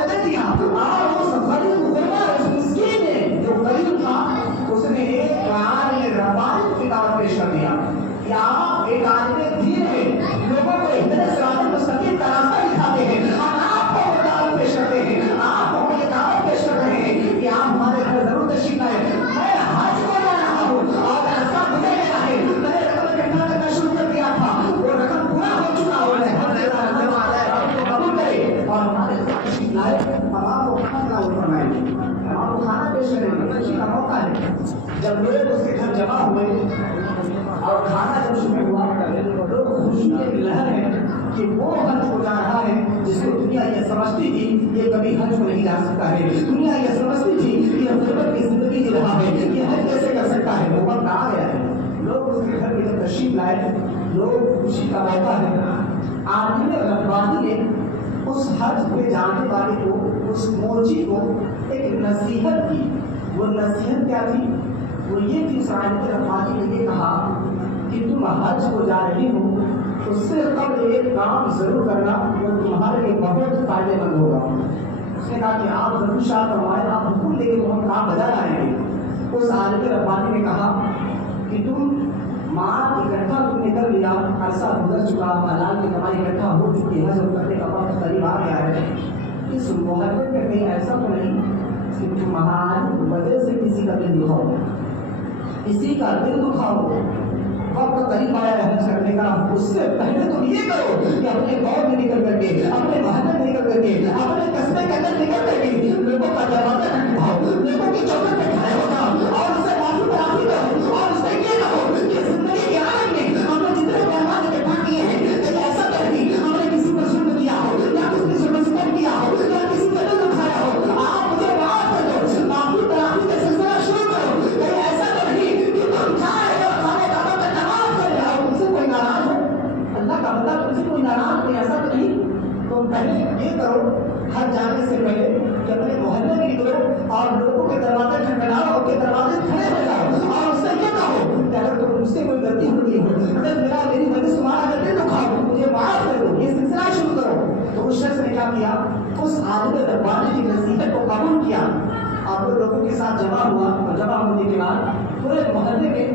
نظر دیا اور اس غریب غربا اس مسکین نے جو غریب تھا اس نے ایک قرآن ربانی کی دعوت پیش کر دیا کہ آپ ایک عالم دین ہے، لوگوں کو ہدایت صراط مستقیم کا راستہ دکھاتے ہیں اور آپ کو وہ دعوت پیش کرتے ہیں، آپ کو یہ دعوت پیش کر رہے ہیں کہ آپ ہمارے گھر ضرور تشریف لائیں۔ میں حج کو جا رہا ہوں اور راستہ گزر گیا ہے، میں نے رقم اکٹھا کرنا شروع کر دیا تھا، وہ رقم پورا ہو چکا ہو ہے، قبول کرے اور ہمارے ساتھ تشریف لائے، تمام کو کھانا تلاوت فرمائیں، تمام کو کھانا پیش کریں، خوشی کا موقع ہے۔ جب لوگ اس کے گھر جمع ہوئے اور کھانا جب شروع ہوا، لوگ خوشی کے لہر ہے کہ وہ حج کو جا رہا ہے جس کو دنیا یہ سمجھتی تھی یہ کبھی حج کو نہیں جا سکتا ہے، دنیا یہ سمجھتی تھی یہ غربت کی زندگی جی رہا ہے، یہ حج کیسے کر سکتا ہے، وہ وقت آ گیا ہے۔ لوگ اس کے گھر میں جب تشریف لائے، لوگ خوشی کا موقع ہے۔ عالم ربانی نے اس حج پہ جانے والے کو، اس موچی کو ایک نصیحت کی۔ وہ نصیحت کیا تھی؟ وہ یہ تھی، اس عالم ربانی نے یہ کہا کہ تم حج کو جا رہی ہو، اس سے قبل ایک کام ضرور کرنا، وہ تمہارے لیے بہت فائدے مند ہوگا۔ اس نے کہا کہ آپ ضرور شاہ فرمائے، آپ حکم دیں گے تو ہم کام بجا لائیں گے۔ اس عالم ربانی نے کہا کہ تم مال اکٹھا تم نے کر لیا، عرصہ گزر چکا، حلال کی کمائی اکٹھا ہو چکی ہے، حج کرنے کا وقت قریب آ گیا ہے، اس محرم میں کہیں ایسا تو نہیں کہ تمہاری وجہ سے کسی کا دل دکھاؤ، کسی کا دل دکھاؤ، وقت قریب آیا ہے حج کرنے کا، اس سے پہلے تم یہ کرو کہ اپنے گاؤں میں نکل کر کے، اپنے محلے میں نکل کر کے، اپنے قصبے کے اندر نکل کر کے لوگوں کا دروازہ کھٹکھاؤ، لوگوں کی چوکھٹ پہ کھڑے ہو جاؤ اور اس سے معافی تلافی کرو اور اس سے یہ کہو کہ زندگی کے عالم میں ہم نے جتنے پیغامات اکٹھا کیے ہیں کہ ایسا نہیں ہم نے کسی کو ظلم کیا ہو یا کسی کو ستم کیا ہو یا کسی کا دل دکھایا ہو، آپ مجھے معاف کر دو، معافی تلافی کا سلسلہ شروع کرو۔ کہیں ایسا تو نہیں کہ تم کھائے اور کھانے کا وقت نماز کر جاؤ، تم سے کوئی ناراض ہے، اللہ کا بندہ تم سے کوئی ناراض نہیں، ایسا تو نہیں۔ تم پہلے یہ کرو ہر جانے سے پہلے کہ اپنے محلے میں نکلو اور لوگوں کے دروازے کھٹکھٹاؤ، ان کے دروازے کھڑے ہو جاؤ اور اس سے یہ کہو کہ اگر تم مجھ سے کوئی غلطی ہو گئی ہو، اگر میری وجہ سے تمہارا دل دکھاؤ، مجھے معاف کر دو، یہ سلسلہ شروع کرو۔ تو اس شخص نے کیا کیا؟ اس عالم ربانی کی نصیحت کو قبول کیا اور وہ لوگوں کے ساتھ جمع ہوا، اور جمع ہونے کے بعد پورے محلے میں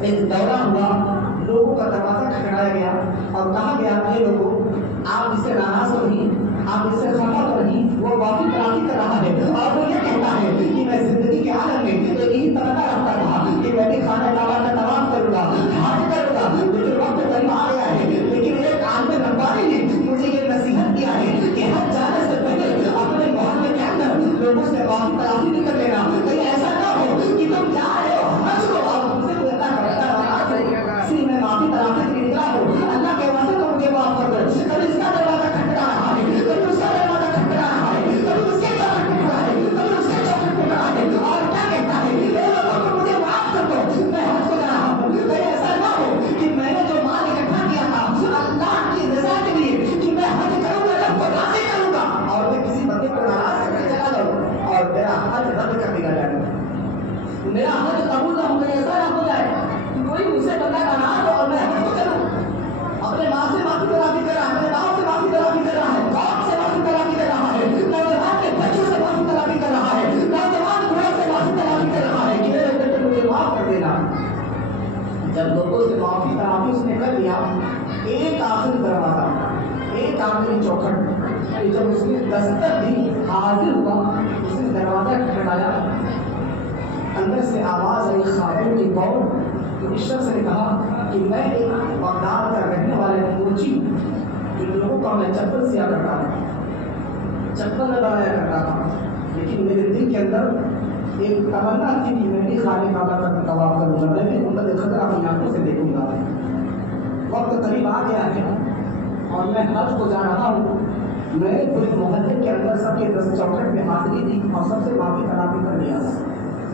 ایک دورہ ہوا، لوگوں کا دروازہ کھٹکھٹایا گیا اور کہا گیا کہ لوگوں آپ اس سے ناراض تو نہیں، آپ اس سے خفا تو نہیں، وہ واقعی ترقی کر رہا ہے اور وہ یہ کہتا ہے کہ میں زندگی کے عالم میں ایک یہی تمنا رکھتا تھا کہ میں بھی خانہ کعبہ کا طواف کروں گا، حج کروں گا، لیکن وقت قریب آ گیا ہے۔ لیکن ایک عالم ربانی نے مجھے یہ نصیحت کیا ہے کہ حج جانے سے پہلے اپنے محلے کے اندر لوگوں سے واقعی تلافی بھی کر لینا، کہیں ایسا نہ ہو کہ تم جا رہے ہو حج کو اور تم سے کوئی اللہ کا بندہ ناراض ہے، اس لیے میں معافی تلافی کے لیے نکلا ہوں، اللہ کے واسطے تو مجھے معاف کر دو۔ کبھی اس کا دروازہ کھٹکھٹا رہا ہے، کبھی اس کا دروازہ کھٹکھٹا رہا ہے، کبھی اس کے چوکھٹ پہ کھڑا ہے، کبھی اس کے چوکھٹ پہ کھڑا ہے اور کیا کہتا ہے اے لوگوں تم مجھے معاف کر دو، میں حج کو جا رہا ہوں۔ کہیں ایسا نہ ہو کہ میں نے جو مال اکٹھا کیا تھا اللہ کی رضا کے لیے کہ میں حج کروں گا، رب کو راضی کروں گا، اور میں کسی بندے کو ناراض کر کے چلا جاؤں اور میرا حج رد کر دیا جائے، میرا حج قبول نہ ہو، ایسا نہ ہو جائے کہ کوئی مجھ سے بندہ ناراض ہو اور میں حج کو چلوں۔ اپنے ماں سے معافی تلافی کر رہا ہے، اپنے باپ سے معافی تلافی کر رہا ہے، باپ سے معافی تلافی کر رہا ہے، نوجوان کے بچوں سے معافی تلافی کر رہا ہے، نوجوان بوڑھوں سے معافی تلافی کر رہا ہے کہ میرے بیٹے مجھے معاف کر دینا۔ جب لوگوں سے معافی تلافی اس نے کر لیا، ایک آخری دروازہ، ایک آخری چوکھٹ، جب اس نے دستک دی، حاضر ہوا، اس نے دروازہ کھٹکھٹایا، اندر سے آواز آئی خاتون کی قول۔ تو اس شخص نے کہا کہ میں ایک بغداد کا رہنے والے موچی ہوں، کہ لوگوں کا میں چپل سیا کرتا تھا، چپل نہ بنایا کرتا تھا، لیکن میرے دل کے اندر ایک تمنا تھی کہ میں بھی خانہ کعبہ کا طواف کروں گا، میں بھی گنبد خضرا اپنی آنکھوں سے دیکھوں گا۔ وقت قریب آ گیا ہے اور میں حج کو جا رہا ہوں، میں نے پورے محلے کے اندر سب کے 10 چوکھٹ میں حاضری دی اور سب سے معافی تلافی کر لیا۔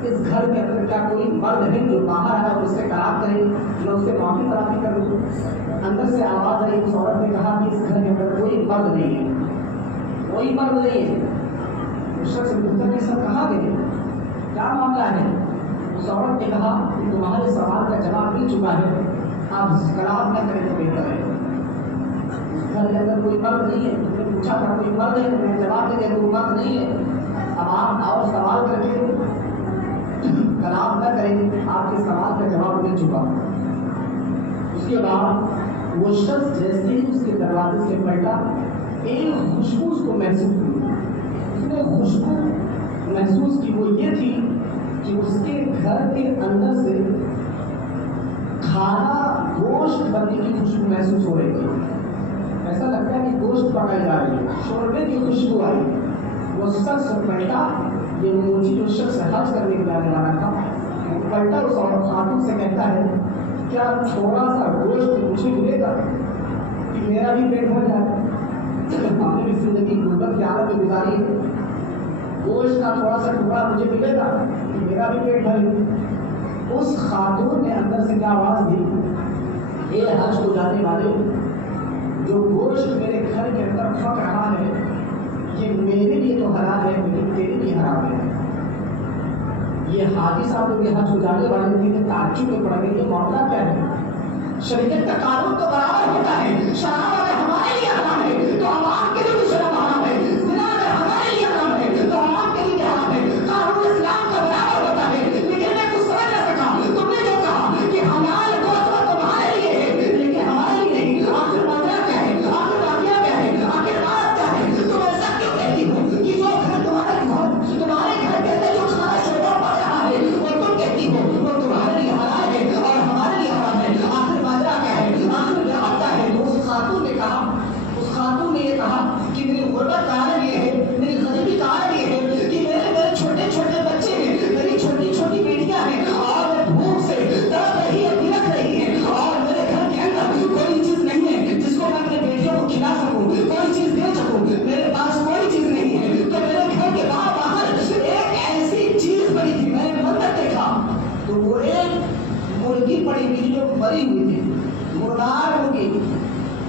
اس گھر کے اندر کیا کوئی مرد ہے جو باہر آیا اور اس سے کلام کرے، میں اس سے معافی تلافی کر لوں؟ اندر سے آواز آئی، اس عورت نے کہا کہ اس گھر کے اندر کوئی مرد نہیں ہے، کوئی مرد نہیں ہے۔ اس شخص نے پوچھا کہ سب کہاں گئے، کیا معاملہ ہے؟ اس عورت نے کہا کہ تمہارے سوال کا جواب مل چکا ہے، آپ کلام نہ کریں تو بہتر ہے۔ اس گھر کے اندر کوئی مرد نہیں ہے، تم نے پوچھا تھا کوئی مرد ہے؟ میں نے جواب دے دیا کوئی مرد نہیں ہے. اب آپ اور سوال کر کے کلام نہ کریں، آپ کے سوال کا جواب مل چکا. اس کے بعد وہ شخص جیسے ہی اس کے دروازے سے پلٹا، ایک خوشبو اس کو محسوس ہوئی. اس نے خوشبو محسوس کی، وہ یہ تھی کہ اس کے گھر کے اندر سے کھانا گوشت بننے کی خوشبو محسوس ہو رہی تھی. ایسا لگتا ہے کہ گوشت پکائی جا رہی ہے، شوربے کی خوشبو آئی. وہ شخص پلٹا، یہ موچی جو شخص حج کرنے کے لیے آنے والا تھا، پلٹا اس خاتون سے کہتا ہے کیا تھوڑا سا گوشت مجھے ملے گا کہ میرا بھی پیٹ بھر جائے. ہم نے بھی زندگی غربت کی حالت میں گزاری ہے، گوشت کا تھوڑا سا ٹکڑا مجھے ملے گا کہ میرا بھی پیٹ بھرے. اس خاتون نے اندر سے کیا آواز دی، اے حج کو جانے والے، جو گوشت میرے گھر کے اندر پک رہا ہے یہ میرے لیے تو حلال ہے لیکن تیرے لیے حرام ہے. یہ حاجی صاحب جو حج کو جانے والے تھے تعجب میں پڑ گئے، یہ معاملہ کیا ہے؟ شریعت کا قانون تو برابر ہوتا ہے. شراب اگر ہمارے لیے حرام ہے تو عوام کے لیے بھی شراب حرام ہے. زنا اگر ہمارے لیے حرام ہے تو عوام کے لیے حرام ہے. قانون اسلام کا برابر ہوتا ہے. لیکن میں کچھ سمجھ نہ سکا، تم نے جو کہا کہ حلال گوشت تمہارے لیے ہے لیکن ہمارے لیے نہیں. آخر معاملہ کیا ہے؟ آخر واقعہ کیا ہے؟ آخر بات کیا ہے؟ تم ایسا کیوں کہتی ہو کہ جو گھر تمہارے گھر کے اندر جو کھانا شوربہ پک رہا ہے وہ تم کہتی ہو وہ تمہارے لیے حلال ہے اور ہمارے لیے حرام ہے. آخر ماجرا کیا ہے؟ آخر کیا ہے؟ تو اس خاتون نے کہا، اس خاتون نے یہ کہا کہ میری غربت کا عالم یہ ہے، میری غریبی کا عالم یہ ہے کہ میرے چھوٹے چھوٹے بچے ہیں، میری چھوٹی چھوٹی بیٹیاں ہیں اور وہ بھوک سے تڑپ رہی ہے، بلک رہی ہے اور میرے گھر کے اندر کوئی چیز نہیں ہے جس کو میں اپنے بیٹیوں کو کھلا سکوں، کوئی چیز دے سکوں. میرے پاس کوئی چیز نہیں ہے. تو میرے گھر کے باہر ایک ایسی چیز پڑی تھی، میں نے منظر دیکھا تو وہ ایک مرغی پڑی ہوئی جو مری ہوئی تھی، مردار مرغی،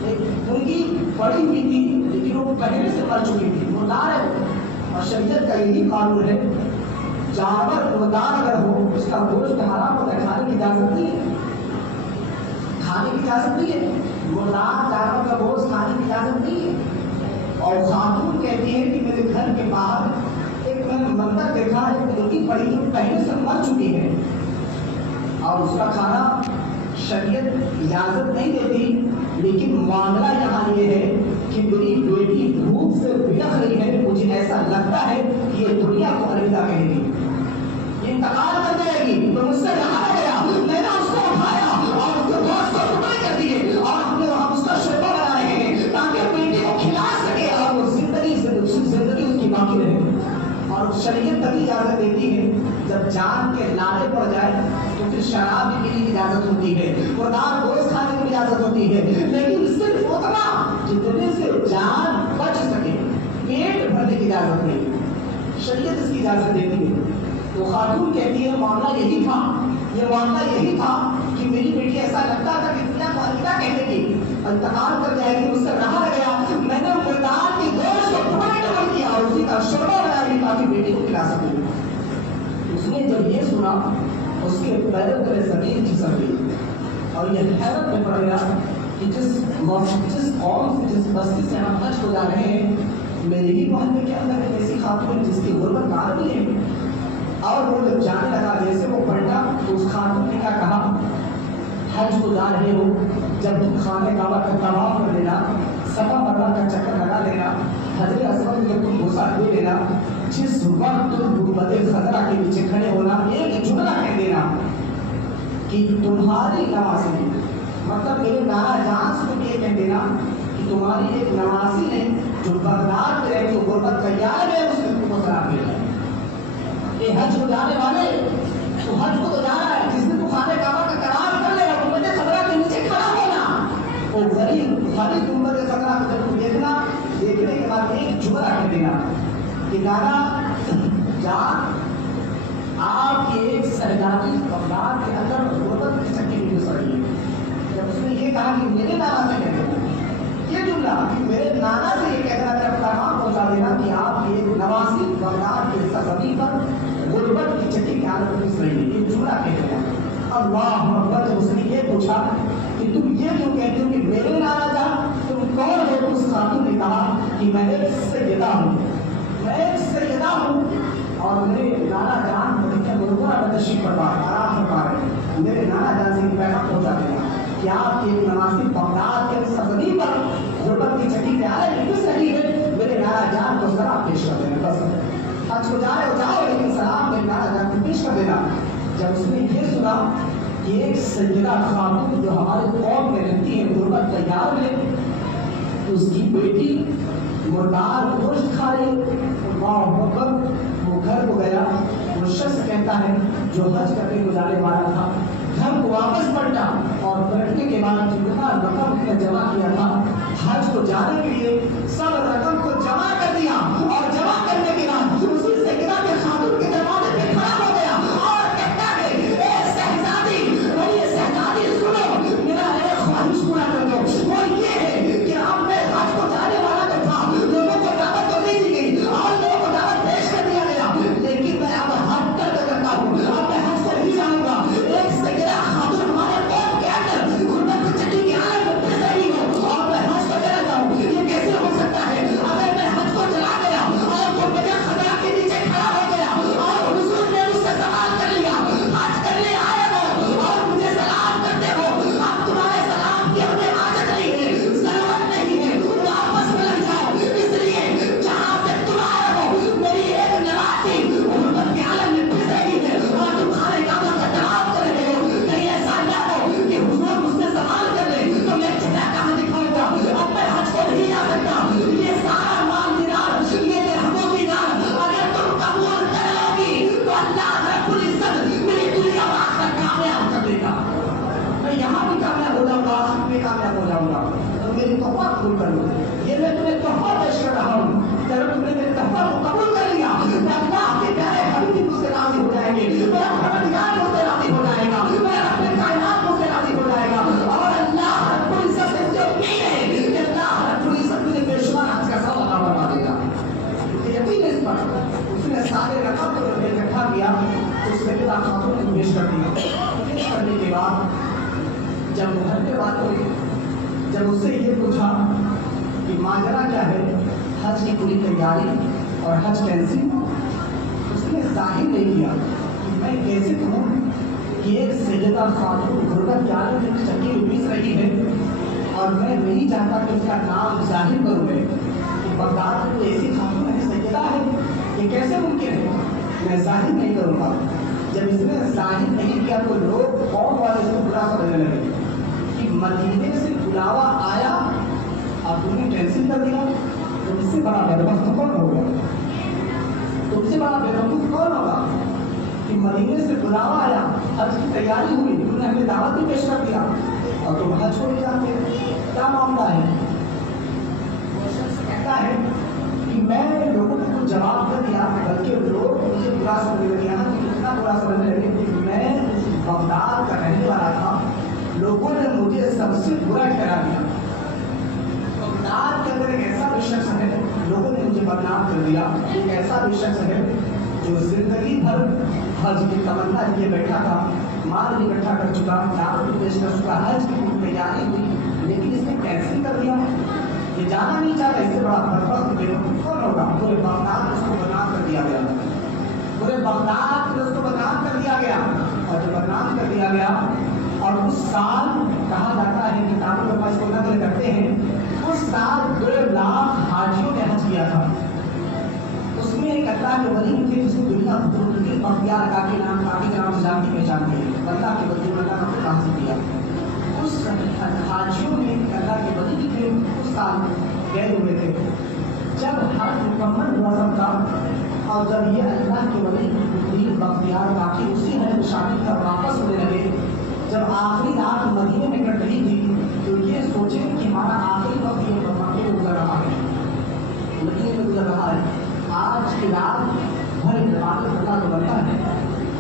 ایک مرغی پڑی ہوئی تھی لیکن وہ پہلے سے مر چکی تھی، مردار ہے. اور شریعت کا یہی قانون ہے، جانور مردار اگر ہو اس کا گوشت حرام ہوتا ہے، کھانے کی اجازت نہیں ہے، کھانے کی اجازت نہیں ہے. مردار جانور کا گوشت کھانے کی اجازت نہیں ہے. اور خاتون کہتی ہے کہ میرے گھر کے باہر ایک میں نے منظر دیکھا، ایک مرغی پڑی جو پہلے سے مر چکی ہے اور اس کا کھانا شریعت اجازت نہیں دیتی. لیکن معاملہ یہاں یہ ہے کہ میری بیٹی بھوک سے بلک رہی ہے، مجھے ایسا لگتا ہے کہ یہ دنیا کو الوداع کہے گی، یہ انتقال کر جائے گی. تو مجھ سے رہا گیا، میں نے اس کو اٹھایا اور اس کے گوشت کو ٹکڑے کر دیے اور ہم نے وہاں اس کا شوربہ بنا رہے ہیں تاکہ بیٹی کو کھلا سکے اور وہ زندگی اس کی باقی رہے. اور شریعت تبھی اجازت دیتی ہے جب جان کے لالے پڑ جائے تو پھر شراب کے لیے اجازت ہوتی ہے، مردار گوشت کھانے کی اجازت ہوتی ہے. لیکن صرف اتنا جتنے سے جان بچ سکے، پیٹ بھرنے کی اجازت نہیں، شریعت اس کی اجازت دیتی ہے. تو خاتون کہتی ہے معاملہ یہی تھا، یہ معاملہ یہی تھا کہ میری بیٹی ایسا لگتا تھا کہ دنیا کو الوداع کہنے کی، انتقال کر جائے گی، مجھ سے رہا گیا. میں نے مردار کی گوشت کو ٹکڑے ٹکڑے کیا اور اسی کا شوربہ بنایا تاکہ بیٹی کو کھلا سکوں. اس نے جب یہ سنا اس کے پیروں تلے زمین کھسک گئی اور یہ حیرت میں پڑ گیا کہ جس قوم سے جس بستی سے ہم حج کو جا رہے ہیں میرے ہی محلے کے اندر ایک ایسی خاتون جس کی غربت عالمی ہے. اور وہ جب جانے لگا جیسے وہ پلٹا تو اس خاتون نے کیا کہا، حج کو جا رہے ہو جب تم خانے کعبہ کا طواف کر لینا، صفا مروا کا چکر لگا لینا، حجر اسود میں تم بوسہ دے لینا، جس وقت تم غربت خطرہ کے نیچے کھڑے ہونا ایک جملہ کہہ دینا کہ تمہاری نمازی، مطلب میرے نانا جان سے یہ کہہ دینا کہ تمہاری ایک نمازی نے جو بغداد میں رہتی غربت کا یاد ہے اس کو خراب کر دیا. یہ حج کو جانے والے تو حج کو تو جانا ہے، جس نے تو خانے کعبہ کا قرار کر لے گا غربت خطرہ کے نیچے کھڑا ہونا. وہ غریب غریب غربت خطرہ کو جب دیکھنا، دیکھنے کے بعد ایک جملہ کہہ دینا کہ نانا جان آپ کی ایک سہجادی بغداد کے اندر غربت کی چکی نہیں گزر رہی ہے. جب اس نے یہ کہا کہ میرے نانا سے کہہ دینا یہ جملہ کہ میرے نانا سے یہ کہہ دینا، میرا پیغام پہنچا دینا کہ آپ کی ایک نوازی بغداد کے سرزمین پر غربت کی چکی کی حالت میں گزر رہی ہے، یہ جملہ کہہ دینا. اللہ اکبر. جب اس نے یہ پوچھا کہ تم یہ کیوں کہتے ہو کہ میرے نانا جان، تم کون ہو؟ اس خاتون نے کہا کہ میں ایک سیدہ ہوں، میں ایک سیدہ ہوں اور میرے نانا جان مدینہ منورہ میں تشریف فرما آرام فرما رہے، میرے نانا جان سے پیغام پہنچا دینا کہ آپ کے مناسب بغداد کے سرزمین پر غربت کی چٹی پہ آئے کس رہی ہے، میرے نانا جان کو سلام پیش کر دینا، بس حج کو جائے ہو جاؤ لیکن سلام میرے نانا جان کو پیش کر دینا۔ جب اس نے یہ سنا کہ ایک سیدہ خاتون جو ہمارے قوم میں رہتی ہے غربت تیار میں، اس کی بیٹی مردار گوشت کھا رہی، اللہ اکبر، وہ گھر کو گیا، وہ شخص کہتا ہے جو حج کرنے کو جانے والا تھا، گھر کو واپس پلٹا اور پلٹنے کے بعد جتنا رقم اس نے جمع کیا تھا حج کو جانے کے لیے سب رقم کو جمع کر دیا، اور جمع کرنے کے بعد اسی سیدہ کے خاتون کے دروازے پہ کھڑا ہو گیا اور کہتا ہے اے شہزادی، میری شہزادی سنو، میرا ایک خواہش پورا کر دو، وہ یہ ہے کہ اب میں حج کو جانے والا جو تھا لوگوں کو دعوت تو دی گئی اور لوگوں کو دعوت پیش کر دیا گیا، لیکن میں اب حج کرتا ہوں، اب میں حج کو نہیں جاؤں گا۔ ایک سیدہ خاتون ہمارے قوم کے اندر غربت کی چٹی کی حالت میں پھنس رہی ہو اور میں حج کو چلا جاؤں، یہ کیسے ہو سکتا ہے؟ اگر میں حج کو چلا گیا اور وہ میرے خدا کے نیچے کھڑا ہو گیا اور حضور نے مجھ سے سوال کر لیا، حج کرنے آئے ہو اور مجھے سلام کرتے ہو، اب تمہارے سلام کی ہمیں حاجت نہیں ہے، ضرورت نہیں ہے، واپس پلٹ جاؤ، اس لیے جہاں پہ تم آئے ہو میری ایک نواسی غربت کے عالم میں پھنس رہی ہے اور تم کھانے کا جواب کر رہے ہو، کہیں ایسا نہ ہو کہ حضور مجھ سے سوال کر لے تو میں چہرہ کہاں دکھاؤں گا، اب میں حج کو نہیں جا سکتا، یہ سارا مال دینار، یہ درہم و دینار اگر تم قبول کر لو گی تو اللہ رب العزت میری دنیا و آخرت کامیاب کر دے گا، میں یہاں بھی کامیاب ہو جاؤں گا، آخرت میں کامیاب ہو جاؤں گا، تو میری تحفہ قبول کر لو، یہ میں تمہیں تحفہ پیش کر رہا ہوں، جب تم نے میرے تحفہ کو قبول کر لیا تو اللہ کے پیارے حبیب مجھ سے راضی ہو جائیں گے، میرا پروردگار مجھ سے راضی ہو جائے گا، میرا رب کائنات مجھ سے راضی ہو جائے گا، اور اللہ رب العزت سے جو امید ہے کہ اللہ رب العزت مجھے بے شمار حج کا ثواب عطا فرما دے گا، مجھے یقین ہے اس پر۔ اس نے سارے رقم کو جب اکٹھا کیا تو اس سیدہ خاتون نے پیش کر دیا، پیش کرنے کے بعد جب وہ گھر پہ بات ہوئی، جب اس سے یہ پوچھا کہ ماجرا کیا ہے، حج کی پوری تیاری اور حج کینسل، اس نے ظاہر نہیں کیا کہ میں کیسے کہوں کہ ایک سیدہ خاتون غربت کے عالم میں چکی پیس رہی ہے اور میں نہیں چاہتا کہ اس کا نام ظاہر کروں میں کہ بغداد میں کوئی ایسی خاتون ہے سیدہ ہے، یہ کیسے ممکن ہے، میں ظاہر نہیں کروں گا۔ جب اس نے ظاہر نہیں کیا تو لوگ قوم والے اس کو برا سمجھنے لگے کہ مدینے سے بلاوا آیا اور تم نے کینسل کر دیا، تو اس سے بڑا بیوقوف کون ہوگا، تم سے بڑا بیوقوف کون ہوگا کہ مدینے سے بلاوا آیا، حج کی تیاری ہوئی، تم نے ہمیں دعوت بھی پیش کر دیا اور تم حج کو نہیں جانتے، کیا معاملہ ہے؟ وہ شخص کہتا ہے کہ میں لوگوں کو کچھ جواب کر دیا، بلکہ لوگ مجھے برا سمجھنے لگے، یہاں کہ کتنا برا سمجھنے لگے کہ میں بغداد کا رہنے والا تھا، لوگوں نے مجھے سب سے برا ٹھہرا دیا، بغداد کے اندر ایک ایسا بھی شخص ہے، لوگوں نے مجھے بدنام کر دیا، ایک ایسا بھی شخص ہے جو زندگی بھر حج کی تمنا لیے بیٹھا تھا، مال اکٹھا کر چکا، دعوت بھی پیش کر چکا، حج کی تیاری ہوئی لیکن اس نے کینسل کر دیا، یہ جانا نہیں چاہتا، اس سے بڑا بدبخت بیوقوف کون ہوگا؟ پورے بغداد میں اس کو بدنام کر دیا گیا، پورے بغداد میں اس کو بدنام کر دیا گیا، اور جب بدنام کر دیا گیا اور اس سال کہا جاتا ہے کتابوں میں اس کو نقل کرتے ہیں، اس سال 1.5 لاکھ حاجیوں نے حج کیا تھا، اس میں ایک اللہ کے ولی تھے جس کو دنیا بختیار کاکی نام کاکی کے نام سے جانتی پہچانتی ہے، اللہ کے ولی اللہ کا کام سے کیا، اس حاجیوں میں اللہ کے ولی تھے، اس سال گئے ہوئے تھے، جب حج مکمل ہوا سب تھا اور جب یہ اللہ کے ولی بختیار کاکی اسی حج شامل کر واپس ہونے لگے، جب آخری رات مدینے میں کٹ رہی تھی تو یہ سوچے کہ ہمارا آخری وقت یہ مکے میں گزر رہا ہے، مدینے میں گزر رہا ہے، آج کی رات بھر عبادت اللہ کو بنتا ہے،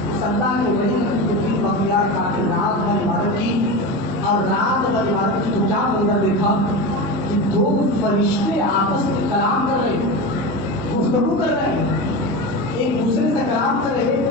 اس اللہ کے ولی بختیار کاکی رات بھر عبادت کی، اور رات بھر عبادت کی تو کیا منظر دیکھا کہ 2 فرشتے آپس میں کلام کر رہے، گفتگو کر رہے ہیں، ایک دوسرے سے کلام کر رہے،